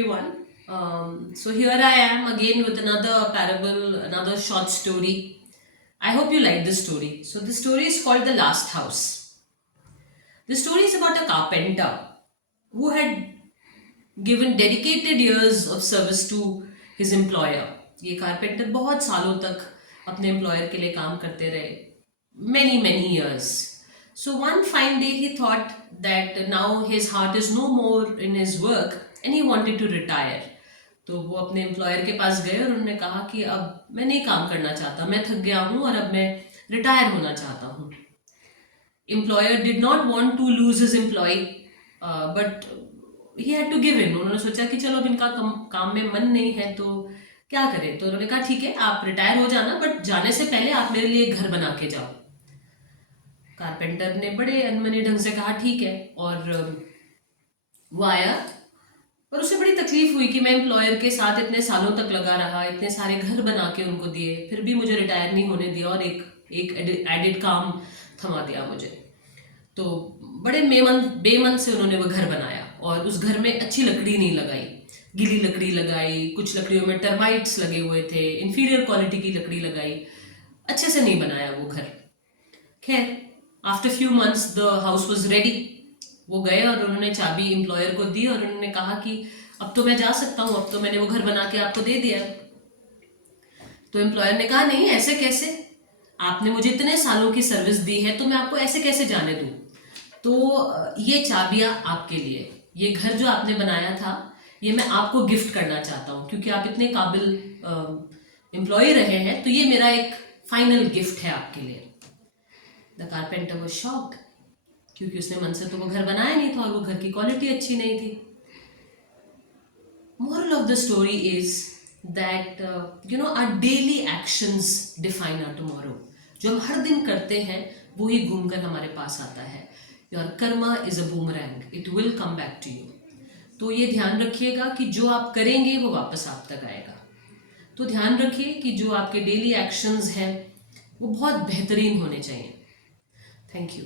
everyone. So here I am again with another parable, another short story. I hope you like this story. So the story is called The Last House. The story is about a carpenter who had given dedicated years of service to his employer. ये carpenter बहुत सालों तक अपने employer के लिए काम करते रहे, many years. So one fine day he thought that now his heart is no more in his work and he wanted to retire. तो वो अपने एम्प्लॉयर के पास गए और उन्होंने कहा कि अब मैं नहीं काम करना चाहता, मैं थक गया हूँ और अब मैं रिटायर होना चाहता हूँ. Employer did not want to lose his employee but he had to give in. उन्होंने सोचा कि चलो अब इनका काम में मन नहीं है तो क्या करें. तो उन्होंने कहा ठीक है आप रिटायर हो जाना, बट जाने से पहले आप मेरे लिए घर बना के जाओ. कारपेंटर ने बड़े अनमने ढंग से कहा ठीक है, और वो आया. पर उसे बड़ी तकलीफ हुई कि मैं एम्प्लॉयर के साथ इतने सालों तक लगा रहा, इतने सारे घर बना के उनको दिए, फिर भी मुझे रिटायर नहीं होने दिया और एक एडिड काम थमा दिया मुझे. तो बड़े बेमन से उन्होंने वो घर बनाया और उस घर में अच्छी लकड़ी नहीं लगाई, गीली लकड़ी लगाई, कुछ लकड़ियों में टर्माइट्स लगे हुए थे, इंफीरियर क्वालिटी की लकड़ी लगाई, अच्छे से नहीं बनाया वो घर. खैर after few months the house was ready. वो गए और उन्होंने चाबी एम्प्लॉयर को दी और उन्होंने कहा कि अब तो मैं जा सकता हूँ, अब तो मैंने वो घर बना के आपको दे दिया. तो एम्प्लॉयर ने कहा नहीं, ऐसे कैसे, आपने मुझे इतने सालों की सर्विस दी है तो मैं आपको ऐसे कैसे जाने दूँ. तो ये चाबियाँ आपके लिए, ये घर जो आपने बनाया था ये मैं आपको गिफ्ट करना चाहता हूँ क्योंकि आप इतने काबिल एम्प्लॉय रहे हैं, तो ये मेरा एक फाइनल गिफ्ट है आपके लिए. द कारपेंटर वाज शॉक्ड क्योंकि उसने मन से तो वो घर बनाया नहीं था और वो घर की क्वालिटी अच्छी नहीं थी. Moral of the story is that our daily actions define our tomorrow. जो हम हर दिन करते हैं वो ही घूमकर हमारे पास आता है. Your karma is a boomerang, it will come back to you. तो ये ध्यान रखिएगा कि जो आप करेंगे वो वापस आप तक आएगा. तो ध्यान रखिए कि जो आपके डेली एक्शंस हैं वो बहुत बेहतरीन होने चाहिए. Thank you.